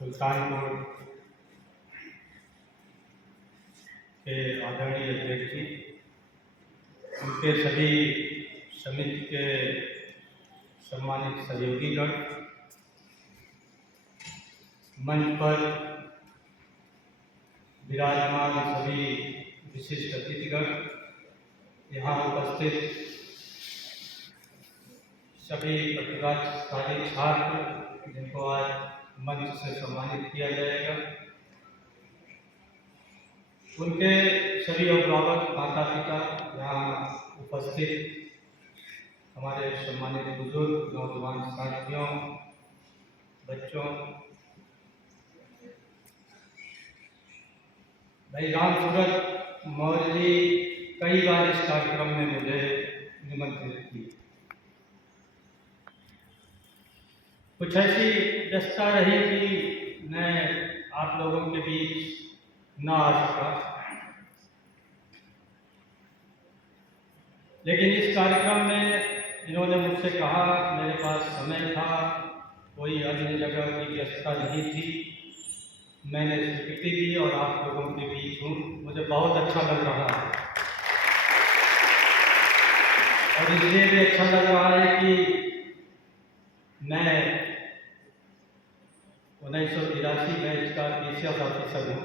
सुल्तानपुर के आदरणीय अध्यक्ष जी, उनके सभी समिति के सम्मानित सहयोगीगण, मंच पर विराजमान सभी विशिष्ट अतिथिगण, यहाँ उपस्थित सभी प्रतिभाशाली छात्र जिनको आज मंच से सम्मानित किया जाएगा, उनके सभी अभिभावक, माता पिता, यहाँ उपस्थित हमारे सम्मानित बुजुर्ग, नौजवान साथियों, बच्चों, भाई राम सूरत मौर्य जी कई बार इस कार्यक्रम में मुझे निमंत्रित किए। कुछ ऐसी व्यस्तता रही कि मैं आप लोगों के बीच न आ सका, लेकिन इस कार्यक्रम में इन्होंने मुझसे कहा, मेरे पास समय था, कोई अन्य जगह की व्यस्तता नहीं थी, मैंने स्वीकृति दी और आप लोगों के बीच हूँ। मुझे बहुत अच्छा लग रहा है और इसलिए भी अच्छा लग रहा है कि मैं 1983 बैच का PCS ऑफिसर हूँ।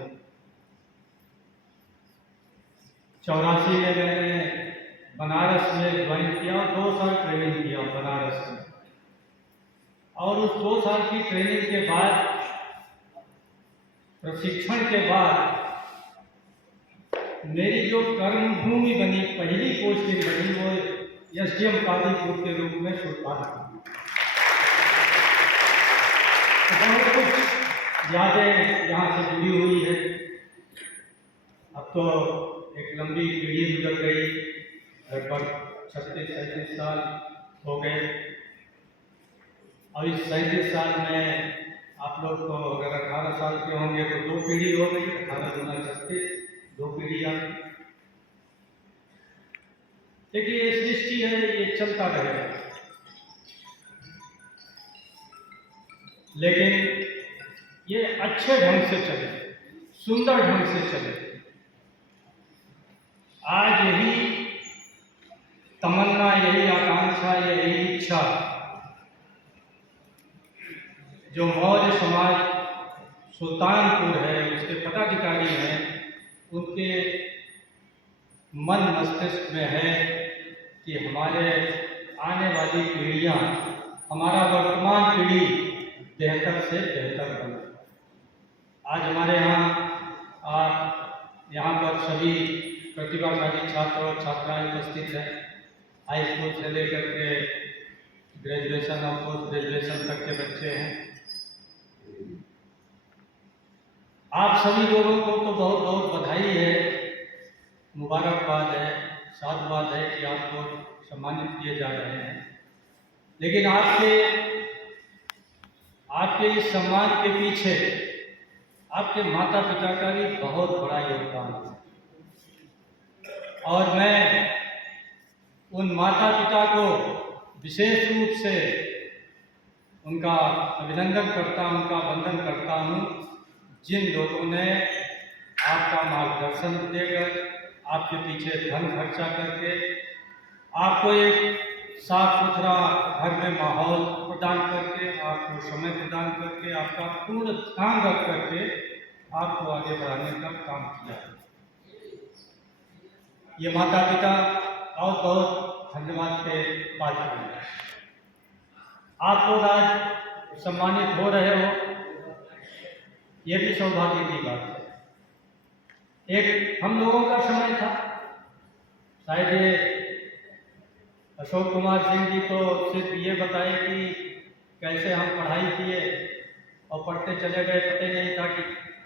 84 में मैंने बनारस में ज्वाइन किया, 2 साल ट्रेनिंग किया बनारस में, और उस 2 साल की ट्रेनिंग के बाद, प्रशिक्षण के बाद मेरी जो कर्मभूमि बनी, पहली पोस्टिंग बनी, वो SDM कादीपुर के रूप में सुल्तानपुर। बहुत कुछ यादें यहाँ से जुड़ी हुई है। अब तो एक लंबी पीढ़ी गुजर गई, लगभग 36-37 साल हो गए, और इस 37 साल में आप लोग तो अगर 18 साल के होंगे तो 2 पीढ़ी हो गई, 18 गुना 36, 2 पीढ़ी आ गई। देखिए, ये सृष्टि है, ये चलता रहेगा, लेकिन ये अच्छे ढंग से चले, सुंदर ढंग से चले। आज यही तमन्ना, यही आकांक्षा, यही इच्छा जो मौर्य समाज सुल्तानपुर है, उसके पदाधिकारी हैं, उनके मन मस्तिष्क में है कि हमारे आने वाली पीढ़ियाँ, हमारा वर्तमान पीढ़ी बेहतर से बेहतर बने। आज हमारे यहाँ पर सभी प्रतिभाशाली छात्र और छात्राएं उपस्थित हैं। हाई स्कूल से लेकर के ग्रेजुएशन और पोस्ट ग्रेजुएशन तक के बच्चे हैं। आप सभी लोगों को तो बहुत बहुत बधाई है, मुबारकबाद है, साधुवाद है कि आपको सम्मानित किए जा रहे हैं। लेकिन आपके इस सम्मान के पीछे आपके माता पिता का भी बहुत बड़ा योगदान है, और मैं उन माता पिता को विशेष रूप से उनका अभिनंदन करता हूँ, उनका वंदन करता हूँ, जिन लोगों ने आपका मार्गदर्शन देकर, आपके पीछे धन खर्चा करके, आपको एक साफ सुथरा घर में माहौल प्रदान करके, आपको समय प्रदान करके, आपका पूर्ण ध्यान रख करके आपको आगे बढ़ाने का काम किया है। ये माता पिता बहुत बहुत धन्यवाद के पात्र हैं। आप लोग आज सम्मानित हो रहे हो, ये भी सौभाग्य की बात है। एक हम लोगों का समय था, शायद ये अशोक कुमार सिंह जी तो सिर्फ ये बताए कि कैसे हम पढ़ाई किए और पढ़ते चले गए, पता नहीं था कि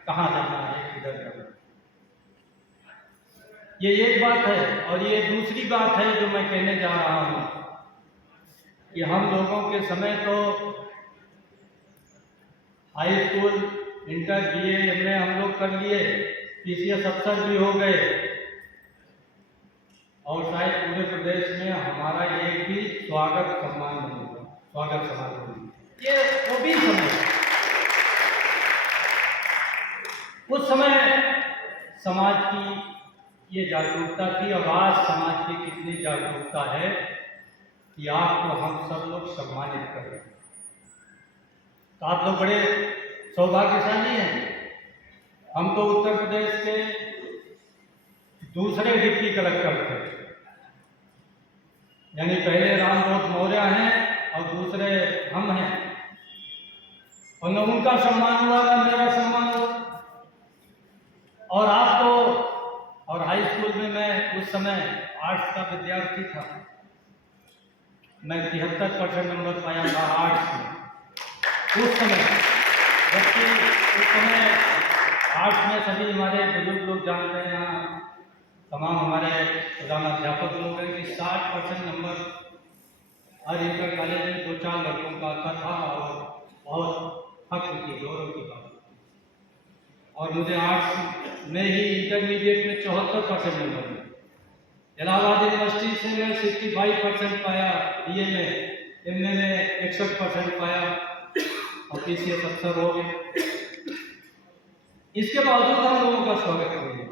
कहाँ जाना है, किधर जाना है। ये एक बात है, और ये दूसरी बात है जो मैं कहने जा रहा हूँ कि हम लोगों के समय तो high school, inter, BA, MA हम लोग कर लिए, PCS अफसर भी हो गए, और शायद पूरे प्रदेश में हमारा एक भी स्वागत सम्मान नहीं हुआ, स्वागत समारोह नहीं। ये वो भी समय उस समय समाज की ये जागरूकता थी, और आज समाज की कितनी जागरूकता है कि आपको हम सब लोग सम्मानित कर रहे हैं। तो आप लोग बड़े सौभाग्यशाली हैं। हम तो उत्तर प्रदेश के दूसरे डिप्टी कलेक्टर थे, यानी पहले रामदूत मौर्य हैं और दूसरे हम हैं, और न उनका सम्मान हुआ न मेरा सम्मान हुआ। और आप तो, और हाई स्कूल में मैं उस समय आर्ट्स का विद्यार्थी था, मैं 73% नंबर पाया था आर्ट्स में उस समय। जबकि उस समय आर्ट्स में सभी हमारे बुजुर्ग लोग जानते हैं, यहाँ तमाम हमारे प्रधानाध्यापक लोग हैं कि 60% नंबर हर इंटर कॉलेज में 2-4 लड़कों का आता था, और बहुत फख्र की, गौरव की बात। और मुझे आर्ट्स में ही इंटरमीडिएट में 74% नंबर मिले। इलाहाबाद यूनिवर्सिटी से मैं 65% पाया, BA में, MA में 61% पाया, और PCS अफसर हो गए। इसके बावजूद हम लोगों का स्वागत करेंगे,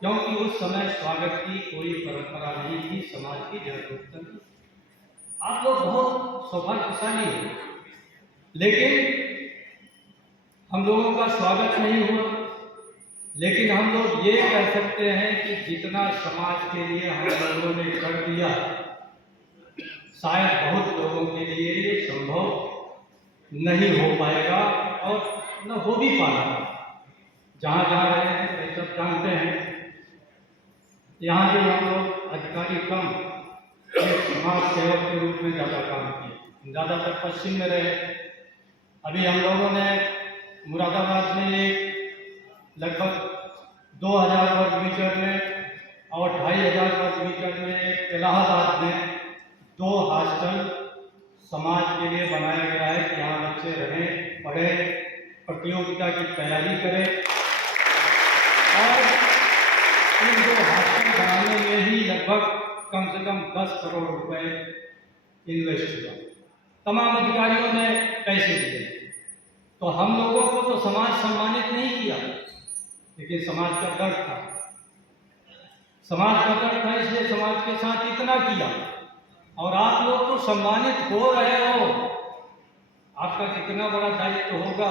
क्योंकि उस समय स्वागत की कोई परंपरा नहीं थी, समाज की जागरूकता थी। आप लोग बहुत सौभाग्यशाली हैं, लेकिन हम लोगों का स्वागत नहीं हुआ। लेकिन हम लोग ये कह सकते हैं कि जितना समाज के लिए हम लोगों ने कर दिया, शायद बहुत लोगों के लिए ये संभव नहीं हो पाएगा, और न हो भी पाएगा। जहाँ जहाँ रहे हैं ये सब जानते हैं, यहाँ भी हम लोग अधिकारी कम, एक समाज सेवक के रूप में ज़्यादा काम किए, ज़्यादातर पश्चिम में रहे। अभी हम लोगों ने मुरादाबाद में एक लगभग 2000 वर्ग मीटर में और 2500 वर्ग मीटर में एक इलाहाबाद में 2 हॉस्टल समाज के लिए बनाया गया है कि यहाँ बच्चे रहें, पढ़ें, प्रतियोगिता की तैयारी करें। और इन 2 हॉस्टल बनाने में ही लगभग कम से कम 10 करोड़ रुपए इन्वेस्ट हुआ। तमाम अधिकारियों ने पैसे दिए। तो हम लोगों को तो समाज सम्मानित नहीं किया, लेकिन समाज का डर था। समाज का डर था, इसलिए समाज के साथ इतना किया। और आप लोग तो सम्मानित हो रहे हो, आपका कितना बड़ा दायित्व होगा,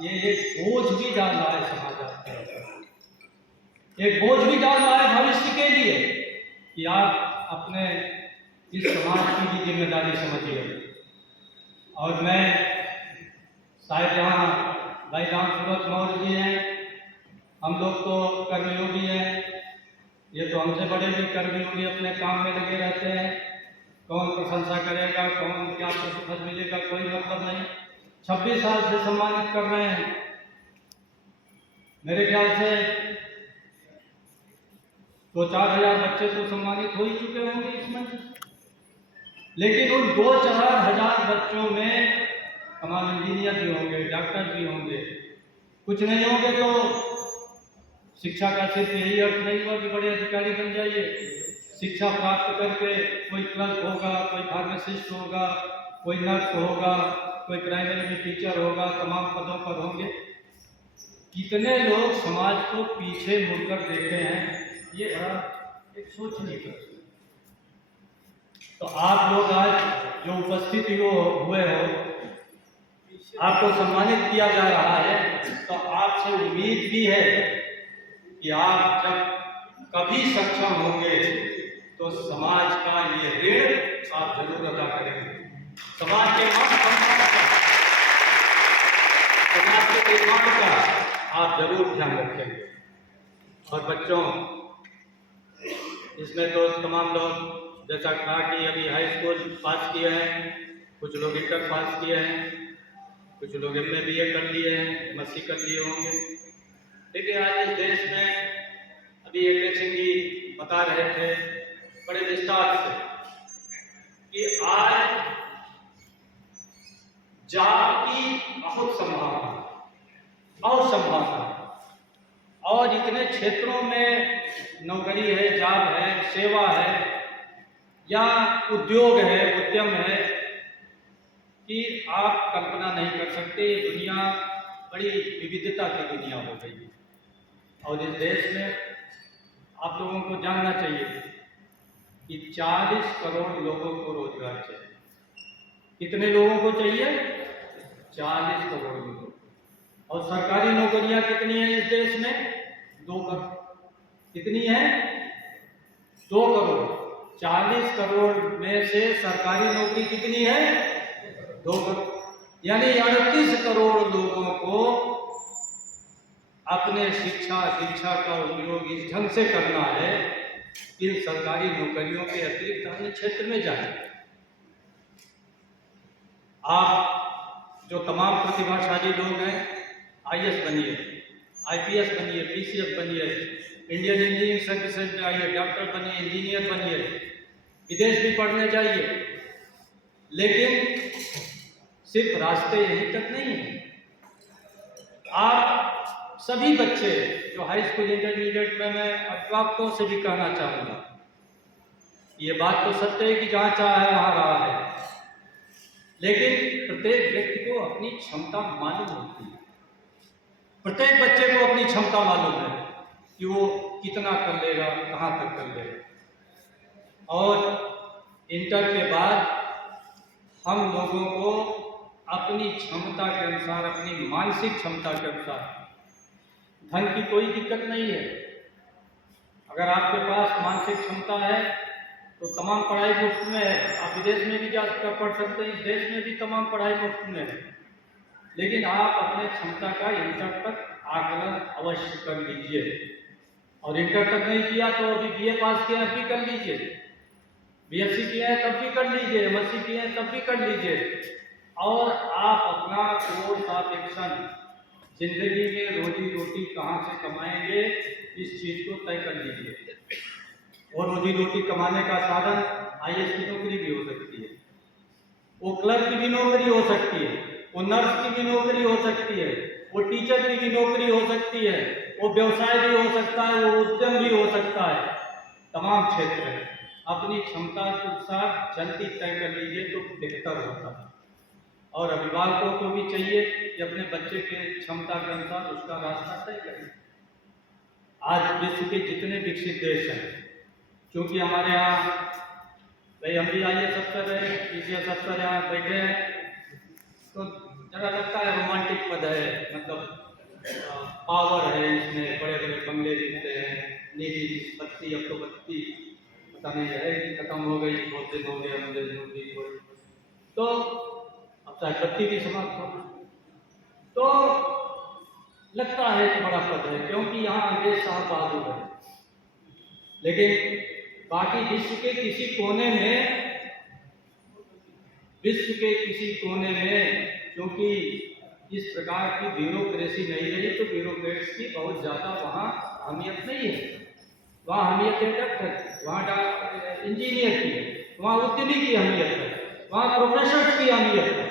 ये एक बोझ भी डाल रहा है समाज आपके ऊपर, एक बोझ भी डाल रहा है भविष्य के लिए कि आप अपने इस समाज की भी जिम्मेदारी समझिए। और मैं शायद यहाँ भाई रामसूरत मौर्य जी हैं, हम लोग तो कर्मयोगी हैं, ये तो हमसे बड़े भी कर्मयोगी, अपने काम में लगे रहते हैं। कौन प्रशंसा करेगा, कौन क्या प्रतिफल मिलेगा, कोई मतलब नहीं। 26 साल से सम्मानित कर रहे हैं। मेरे ख्याल से 2-4 हजार बच्चे तो सम्मानित हो ही चुके होंगे इस मंच। लेकिन उन 2-4 हजार बच्चों में तमाम इंजीनियर भी होंगे, डॉक्टर भी होंगे, कुछ नहीं होंगे तो शिक्षा का सिर्फ यही अर्थ नहीं हुआ कि बड़े अधिकारी बन जाइए। शिक्षा प्राप्त करके कोई क्लर्क होगा, कोई फार्मासिस्ट होगा, कोई नर्स होगा, कोई प्राइमरी में टीचर होगा, तमाम पदों पर होंगे। कितने लोग समाज को पीछे मुड़कर देखे हैं, ये एक सोचने का। तो आप लोग आज जो उपस्थित हुए हो, आपको सम्मानित किया जा रहा है, तो आपसे उम्मीद भी है कि आप जब कभी सक्षम होंगे तो समाज का ये ऋण आप जरूर अदा करेंगे। समाज के निर्माण का आप जरूर ध्यान रखेंगे। और बच्चों, इसमें तो तमाम लोग जैसा कहा कि अभी हाई स्कूल पास किए हैं, कुछ लोग इंटर पास किए हैं, कुछ लोग MA BA कर लिए हैं, MSc कर लिए होंगे। देखिए आज इस देश में अभी एक सिंह जी बता रहे थे बड़े विस्तार से कि आज जॉब की बहुत संभावना और इतने क्षेत्रों में नौकरी है, जॉब है, सेवा है या उद्योग है, उद्यम है कि आप कल्पना नहीं कर सकते। ये दुनिया बड़ी विविधता की दुनिया हो गई है। और इस देश में आप लोगों को जानना चाहिए कि 40 करोड़ लोगों को रोजगार चाहिए। कितने लोगों को चाहिए? 40 करोड़ लोगों। और सरकारी नौकरियां कितनी हैं इस देश में? 2 करोड़। कितनी है? 2 करोड़। 40 करोड़ में से सरकारी नौकरी कितनी है? 2 करोड़। यानी 38 करोड़ लोगों को अपने शिक्षा दीक्षा का उपयोग इस ढंग से करना है कि सरकारी नौकरियों के अतिरिक्त अन्य क्षेत्र में जाए। आप जो तमाम प्रतिभाशाली लोग हैं, IAS बनिए, IPS बनिए, PCS बनिए, इंडियन इंजीनियरिंग सर्विसेज में आइए, डॉक्टर बनिए, इंजीनियर बनिए, विदेश भी पढ़ने जाइए, लेकिन सिर्फ रास्ते यहीं तक नहीं है। आप सभी बच्चे जो हाई स्कूल इंटरमीडिएट में, मैं अभिभावकों से भी कहना चाहूँगा, ये बात तो सत्य है कि जहाँ चाहा है वहाँ रहा है, लेकिन प्रत्येक व्यक्ति को अपनी क्षमता मालूम होती है। प्रत्येक बच्चे को अपनी क्षमता मालूम है कि वो कितना कर लेगा, कहाँ तक कर लेगा। और इंटर के बाद हम लोगों को अपनी क्षमता के अनुसार, अपनी मानसिक क्षमता के अनुसार, धन की कोई दिक्कत नहीं है। अगर आपके पास मानसिक क्षमता है तो तमाम पढ़ाई मुफ्त में है। आप विदेश में भी जाकर पढ़ सकते हैं, इस देश में भी तमाम पढ़ाई मुफ्त में है। लेकिन आप अपने क्षमता का इंटर तक आकलन अवश्य कर लीजिए। और इंटर तक नहीं किया तो अभी BA पास किया भी कर लीजिए, BSc किया है तब भी कर लीजिए, MSc किया है तब भी कर लीजिए। और आप अपना कोर्स ऑफ एक्शन, जिंदगी में रोजी रोटी कहाँ से कमाएंगे, इस चीज को तय कर लीजिए। और रोजी रोटी कमाने का साधन IAS की नौकरी भी हो सकती है, वो क्लर्क की भी नौकरी हो सकती है, वो नर्स की भी नौकरी हो सकती है, वो टीचर की भी नौकरी हो सकती है, वो व्यवसाय भी हो सकता है, वो उद्यम भी हो सकता है। तमाम क्षेत्र है। अपनी क्षमता के अनुसार जल्दी तय कर लीजिए तो बेहतर होता है। और अभिभावकों को भी चाहिए कि अपने बच्चे के क्षमता के अनुसार उसका रास्ता तय करें। आज विश्व के जितने विकसित देश हैं, क्योंकि हमारे यहाँ भाई हम भी IAS अफसर है, PCS अफसर यहाँ बैठे हैं, तो जरा लगता है रोमांटिक पद है, मतलब पावर है इसमें, बड़े बड़े बंगले दिखते हैं, नीति बत्ती, अब तो बत्ती पता नहीं है कि खत्म हो गई, बहुत दिन हो गया मुझे नौकरी कोई, तो अब शायद बत्ती भी समाप्त हो गई। तो लगता है कि बड़ा पद है, क्योंकि यहाँ अंग्रेज साहब बहादुर है। लेकिन बाकी विश्व के किसी कोने में क्योंकि इस प्रकार की ब्यूरोक्रेसी नहीं रही, तो ब्यूरोक्रेट्स की बहुत ज़्यादा वहाँ अहमियत नहीं है। वहाँ अहमियत है डॉक्टर, वहाँ इंजीनियर की है, वहाँ उद्यमी की अहमियत है, वहाँ प्रोफेसर की अहमियत है,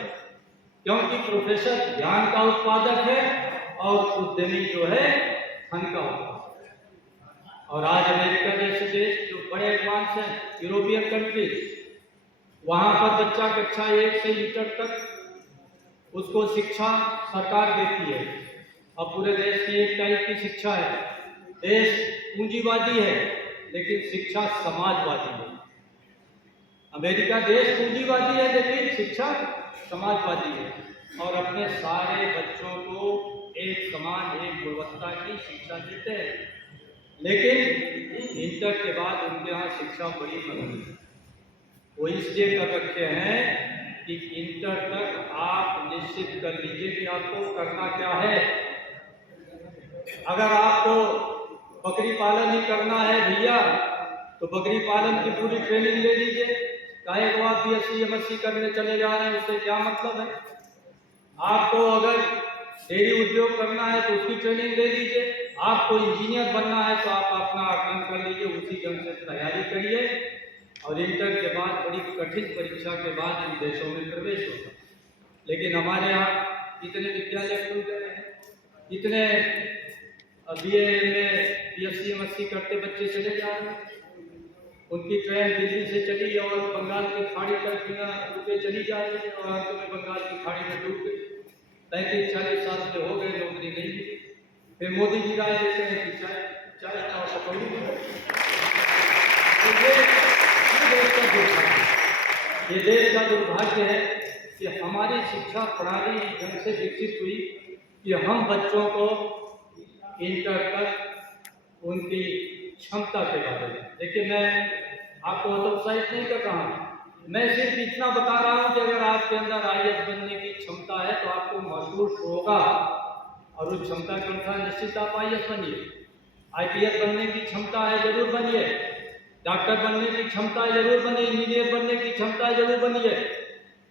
क्योंकि प्रोफेसर ज्ञान का उत्पादक है और उद्यमी जो है धन का उत्पादक है। और आज अमेरिका जैसे देश जो बड़े एडवांस हैं, यूरोपियन कंट्रीज, वहाँ पर बच्चा कक्षा 1 से इंटर तक उसको शिक्षा सरकार देती है। अब पूरे देश की एक टाइप की शिक्षा है। देश पूंजीवादी है लेकिन शिक्षा समाजवादी है। अमेरिका देश पूंजीवादी है लेकिन शिक्षा समाजवादी है, और अपने सारे बच्चों को एक समान, एक गुणवत्ता की शिक्षा देते हैं। लेकिन इंटर के बाद उनके यहाँ शिक्षा बड़ी महंगी है। वो इसलिए कर रखे हैं कि इंटर तक आप निश्चित कर लीजिए कि आपको करना क्या है। अगर आपको बकरी पालन ही करना है भैया, तो बकरी पालन की पूरी ट्रेनिंग ले लीजिए। चाहे वो आप BSc MSc करने चले जा रहे हैं, उससे क्या मतलब है। आपको अगर डेयरी उद्योग करना है तो उसकी ट्रेनिंग ले लीजिए। आपको इंजीनियर बनना है तो आप अपना आकलन कर लीजिए, उसी ढंग से तैयारी करिए। और इंटर के बाद बड़ी कठिन परीक्षा के बाद इन देशों में प्रवेश होता है। लेकिन हमारे यहाँ इतने विद्यालय खुल गए हैं, इतने BA में BSc MSc करते बच्चे चले जा रहे हैं। उनकी ट्रेन दिल्ली से चली और बंगाल की खाड़ी तक बिना रुके चली जा रही है, और अंत में बंगाल की खाड़ी में डूब गई। 35-40 साल से हो गए, नौकरी नहीं मिली। फिर मोदी जी राय देते हैं कि चाय चाय का पकौड़ी। तो ये देश का दुर्भाग्य, ये देश का दुर्भाग्य है कि हमारी शिक्षा प्रणाली इस ढंग से विकसित हुई कि हम बच्चों को इंटर तक उनकी क्षमता के बारे में, देखिए मैं आपको हतोत्साहित नहीं कर रहा हूँ, मैं सिर्फ इतना बता रहा हूँ कि अगर आपके अंदर IAS बनने की क्षमता है तो आपको महसूस होगा और उस क्षमता के अनुसार निश्चित आप IAS बनिए। IPS बनने की क्षमता है जरूर बनिए, डॉक्टर बनने की क्षमता है जरूर बनिए, इंजीनियर बनने की क्षमता है जरूर बनिए,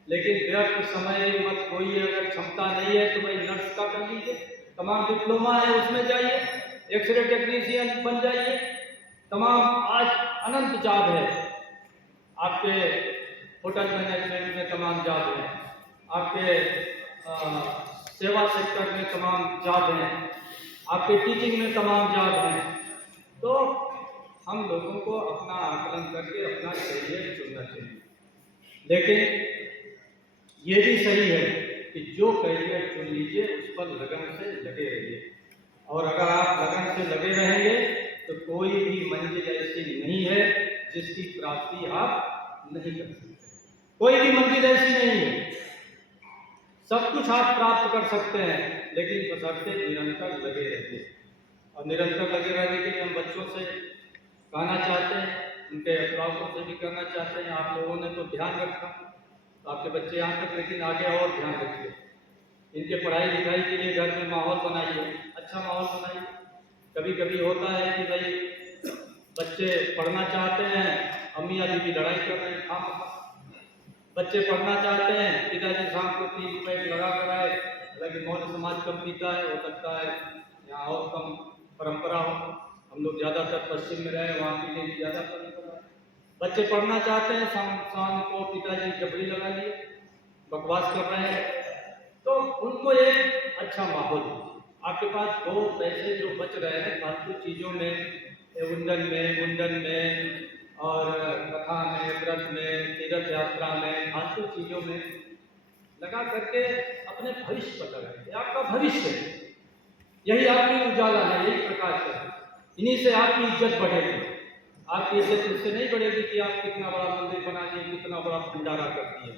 लेकिन व्यर्थ समय मत खोइए। अगर क्षमता नहीं है तो भाई नर्स का कर लीजिए, तमाम डिप्लोमा है उसमें जाइए, एक्सरे टेक्नीशियन बन जाइए, तमाम आज अनंत जॉब है। आपके होटल मैनेजमेंट में तमाम जॉब हैं, आपके सेवा सेक्टर में तमाम जॉब हैं, आपके टीचिंग में तमाम जॉब हैं। तो हम लोगों को अपना आकलन करके अपना करियर चुनना चाहिए, लेकिन ये भी सही है कि जो करियर चुन लीजिए उस पर लगन से लगे रहिए, और अगर आप लगन से लगे रहेंगे तो कोई भी मंजिल ऐसी नहीं है जिसकी प्राप्ति आप नहीं कर सकते। कोई भी मंजिल ऐसी नहीं है, सब कुछ आप प्राप्त कर सकते हैं, लेकिन बशर्ते निरंतर लगे रहिए। और निरंतर लगे रहने के लिए हम बच्चों से कहना चाहते हैं, उनके अभिभावकों से भी करना चाहते हैं, आप लोगों ने तो ध्यान रखा तो आपके बच्चे यहाँ तक, लेकिन आगे और ध्यान रखिए, इनके पढ़ाई लिखाई के लिए घर में माहौल बनाइए, अच्छा माहौल बनाइए। कभी कभी होता है कि भाई बच्चे पढ़ना चाहते हैं, अम्मी या दीदी लड़ाई कर रहे हैं, बच्चे पढ़ना चाहते हैं, पिताजी शाम को 3 रुपये लगा कर आए, हालांकि मौर्य समाज कम पीता है, हो सकता है यहाँ और कम परंपरा हो, हम लोग ज़्यादातर पश्चिम में रहे, वहाँ पीने की ज़्यादा परंपरा है। बच्चे पढ़ना चाहते हैं, शाम को पिताजी जबरी लगा लिए, बकवास कर रहे हैं, तो उनको एक अच्छा माहौल दीजिए। आपके पास 2 पैसे जो बच रहे हैं फालतू चीज़ों में, मुंडन में और कथा में, व्रत में, तीर्थ यात्रा में, फालतू चीज़ों में लगा करके अपने भविष्य पर लगाइए। आपका भविष्य है, यही आपकी उजाला है, यही प्रकाश है, इन्हीं से आपकी इज्जत बढ़ेगी। आपकी इज्जत इससे नहीं बढ़ेगी कि आप कितना बड़ा मंदिर बना लिए, कितना बड़ा भंडारा कर दिए।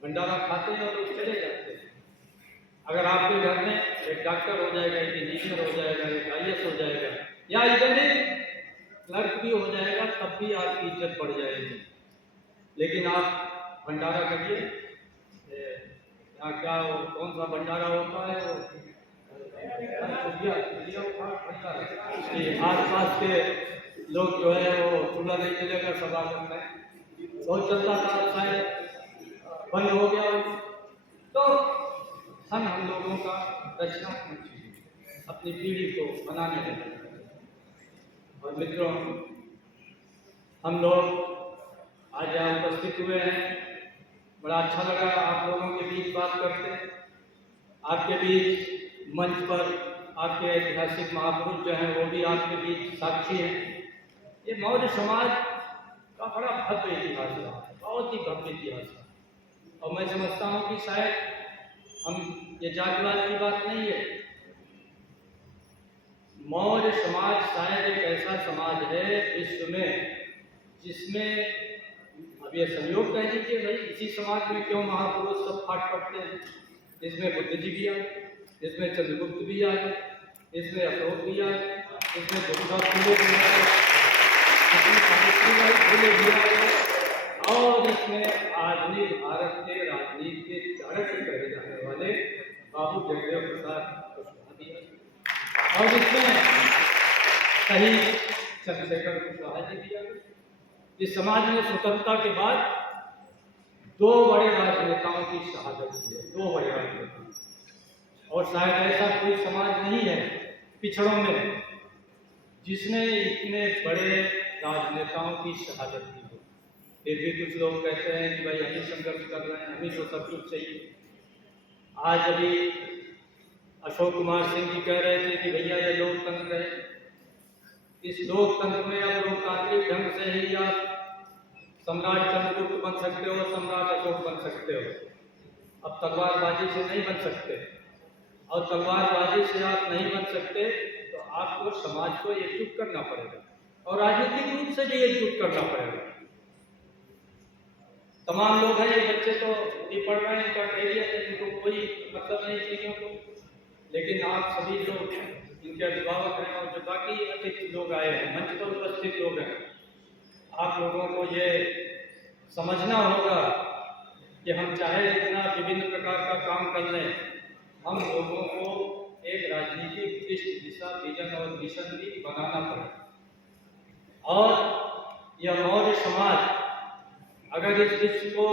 भंडारा खाते हैं और लोग चले जाते हैं। अगर आपके घर में एक डॉक्टर हो जाएगा, एक इंजीनियर हो जाएगा, एक IAS हो जाएगा, या इधर क्लर्क भी हो जाएगा, तब भी आपकी इज्जत बढ़ जाएगी। लेकिन आप भंडारा करिए, यहाँ क्या कौन सा भंडारा होता है वो आस पास के लोग जो है वो चूल्हा नहीं चलेगा, सभा करना है, बहुत चलता था, शायद बंद हो गया। तो हम लोगों का रचनात्मक चीज़ अपनी पीढ़ी को बनाने में। और मित्रों, हम लोग आज यहाँ उपस्थित हुए हैं, बड़ा अच्छा लगा आप लोगों के बीच बात करते। आपके बीच मंच पर आपके ऐतिहासिक महापुरुष जो हैं वो भी आपके बीच साक्षी हैं। ये मौर्य समाज का बड़ा भव्य इतिहास है, बहुत ही भव्य इतिहास है, और मैं समझता हूँ कि शायद हम ये जातिवाद की बात नहीं है, मौर्य समाज शायद एक ऐसा समाज है विश्व में जिसमें, अब ये संयोग कह लीजिए भाई, इसी समाज में क्यों महापुरुष सब फाट पड़ते हैं। इसमें बुद्ध जी भी आए, इसमें चंद्रगुप्त भी आए, इसमें अशोक भी आए, इसमें जोतिबा फुले भी आए, इसमें सावित्रीबाई फुले भी आए, और इसमें आधुनिक भारत के राजनीति के चाणक्य कहे जाने वाले बाबू जगदेव प्रसाद कुशवाहा भी आए, और इसमें शहीद चंद्रशेखर कुशवाहा जी भी आए। इस समाज ने स्वतंत्रता के बाद 2 बड़े राजनेताओं की शहादत की है, 2 बड़े राजनेता, और शायद ऐसा कोई समाज नहीं है पिछड़ों में जिसने इतने बड़े राजनेताओं की शहादत की हो। फिर भी कुछ लोग कहते हैं कि भाई हम ही संघर्ष कर रहे हैं, हमें तो सब कुछ चाहिए। आज अभी अशोक कुमार सिंह जी कह रहे थे कि भैया ये लोकतंत्र है, इस लोकतंत्र में अब लोकतांत्रिक ढंग से ही आप सम्राट चंद्रगुप्त बन सकते हो, सम्राट अशोक बन सकते हो, अब तलवारबाजी से नहीं बन सकते। और तलवारबाजी से आप नहीं बन सकते, तो आपको समाज को एकजुट करना पड़ेगा और राजनीतिक रूप से भी एकजुट करना पड़ेगा। तमाम लोग हैं, ये बच्चे तो नहीं पढ़ रहे हैं, इनका कैरियर है, इनको कोई मतलब नहीं चीज़ों को, लेकिन आप सभी लोग इनके अभिभावक हैं और जो बाकी अतिथि लोग आए हैं, मंच पर उपस्थित लोग हैं, आप लोगों को ये समझना होगा कि हम चाहे इतना विभिन्न प्रकार का काम कर लें, हम लोगों को एक राजनीतिक दृष्टि, दिशा, विजन और मिशन भी बनाना पड़ेगा। और यह मौर्य समाज अगर इस विश्व को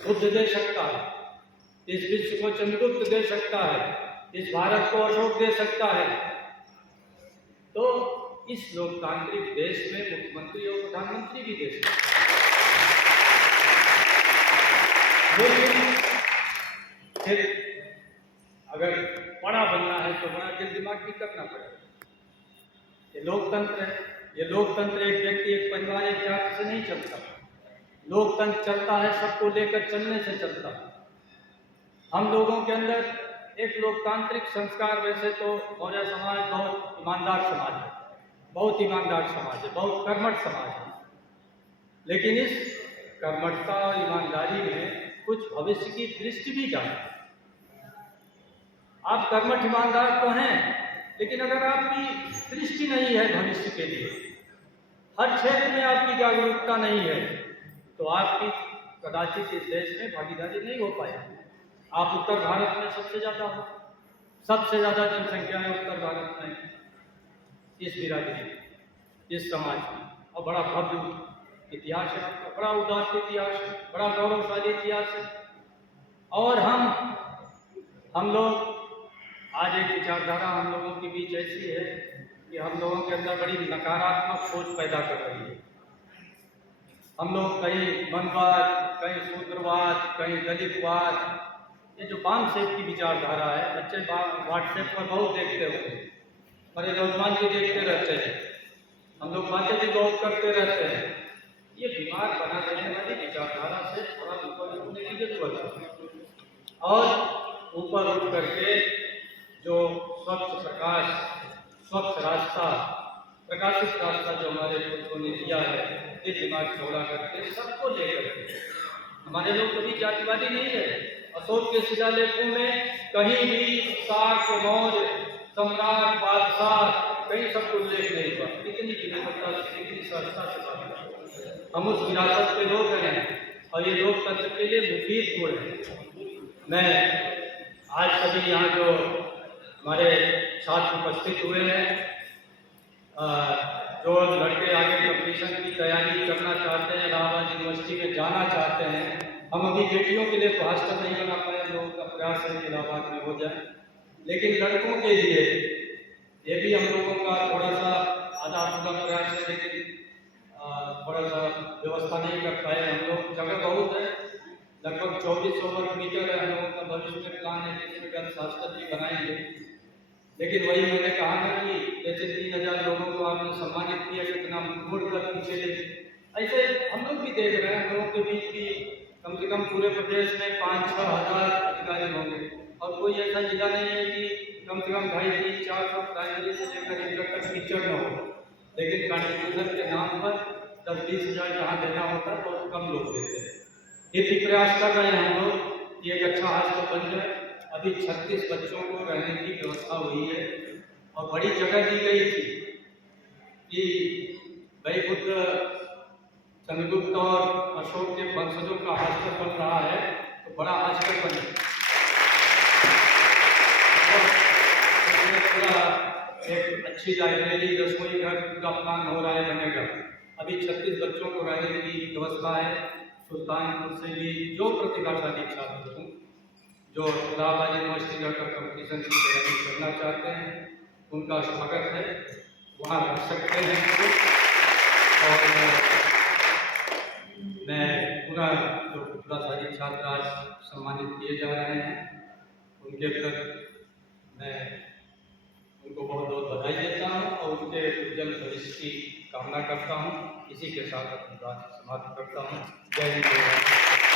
बुद्ध दे सकता है, इस विश्व को चंद्रगुप्त दे सकता है, इस भारत को अशोक दे सकता है, तो इस लोकतांत्रिक देश में मुख्यमंत्री और प्रधानमंत्री भी दे सकते हैं। लेकिन फिर अगर बड़ा बनना है तो बड़ा दिल दिमाग भी करना पड़ेगा। ये लोकतंत्र है, ये लोकतंत्र एक व्यक्ति, एक परिवार, एक जाति से नहीं चलता। लोकतंत्र चलता है सबको लेकर चलने से चलता है। हम लोगों के अंदर एक लोकतांत्रिक संस्कार, वैसे तो मौर्य समाज बहुत ईमानदार समाज है, बहुत ईमानदार समाज है, बहुत कर्मठ समाज है, लेकिन इस कर्मठता और ईमानदारी में कुछ भविष्य की दृष्टि भी जाती है। आप कर्मठ ईमानदार तो हैं, लेकिन अगर आपकी दृष्टि नहीं है भविष्य के लिए, हर क्षेत्र में आपकी जागरूकता नहीं है, तो आपकी कदाचित इस देश में भागीदारी नहीं हो पाएगी। आप उत्तर भारत में सबसे ज़्यादा हो, सबसे ज़्यादा जनसंख्या है उत्तर भारत में इस बिरादरी, इस समाज की, और बड़ा भव्य इतिहास है आपका, बड़ा उदात्त इतिहास है, बड़ा गौरवशाली इतिहास है। और हम लोग आज एक विचारधारा हम लोगों के बीच ऐसी है कि हम लोगों के अंदर बड़ी नकारात्मक सोच पैदा कर रही है। हम लोग कहीं मनवाद, कहीं शूद्रवाद, कहीं दलितवाद, ये जो बाम सेब की विचारधारा है, बच्चे व्हाट्सएप पर बहुत देखते होंगे, बड़े नौजवान भी देखते रहते हैं, हम लोग बातें भी बहुत करते रहते हैं। ये बीमार बना देने वाली विचारधारा से थोड़ा ऊपर उठने की जरूरत है और ऊपर उठ करके जो स्वच्छ प्रकाश, स्वच्छ रास्ता, प्रकाशित रास्ता जो हमारे पुरखों ने दिया है, दिल दिमाग चौड़ा करके सबको लेकर के, हमारे लोग कभी जातिवादी नहीं है। अशोक के शिलालेखों में कहीं भी शाक, मौर्य, सम्राट, बादशाह, कहीं सब उल्लेख नहीं हुआ। कितनी विनम्रता से, कितनी सरलता से बात करते हैं। हम उस विरासत के लोग हैं और ये लोकतंत्र के लिए मुफीद गुण है। मैं आज सभी यहाँ जो हमारे छात्र उपस्थित हुए हैं, जो लड़के आगे कंपटीशन की तैयारी करना चाहते हैं, इलाहाबाद यूनिवर्सिटी में जाना चाहते हैं, हम अभी बेटियों के लिए तो हॉस्टल नहीं बना पाए, लोगों का प्रयास है कि इलाहाबाद में हो जाए, लेकिन लड़कों के लिए ये भी हम लोगों का थोड़ा सा आधा अधूरा प्रयास है, लेकिन थोड़ा सा व्यवस्था नहीं कर पाए हम लोग। जगह बहुत है, लगभग 2400 वर्ग मीटर है हम लोगों का भविष्य में प्लान है कि इसमें गर्ल्स हॉस्टल भी बनाएंगे। लेकिन वही मैंने कहा ना कि जैसे 3000 लोगों को आपने सम्मानित किया, कितना मुड़ कर पीछे ले, ऐसे हम लोग भी देख रहे हैं। हम लोगों के बीच भी कम से कम पूरे प्रदेश में 5-6 हज़ार अधिकारी होंगे और कोई ऐसा जिला नहीं है कि कम से कम 250-400 प्राइमरी से लेकर इंटर तक टीचर न हो। लेकिन कॉन्स्टिट्यूशन के नाम पर 10-20 हज़ार जहाँ देना होता है बहुत कम लोग देते हैं। ये भी प्रयास कर रहे हैं हम लोग कि एक अच्छा हॉस्टल बन जाए। अभी 36 बच्चों को रहने की व्यवस्था हुई है और बड़ी जगह दी गई थी कि भाई बुद्ध, चंद्रगुप्त और अशोक के वंशजों का हॉस्टल बन रहा है तो बड़ा हॉस्टल बने। एक अच्छी लाइब्रेरी, रसोई घर का प्लान हो रहा है, बनेगा। अभी 36 बच्चों को रहने की व्यवस्था है। सुल्तानपुर से भी जो प्रतिभाशाली छात्र हों, जो इलाहाबाद यूनिवर्सिटी जाकर कंपटीशन की तैयारी करना चाहते हैं, उनका स्वागत है, वहाँ रह सकते हैं। और मैं पूरा जो प्रतिभाशाली छात्र आज सम्मानित किए जा रहे हैं, उनके प्रति मैं उनको बहुत बहुत बधाई देता हूँ और उनके उज्जवल भविष्य की कामना करता हूँ। इसी के साथ अपनी बात समाप्त करता हूँ। जय हिंद।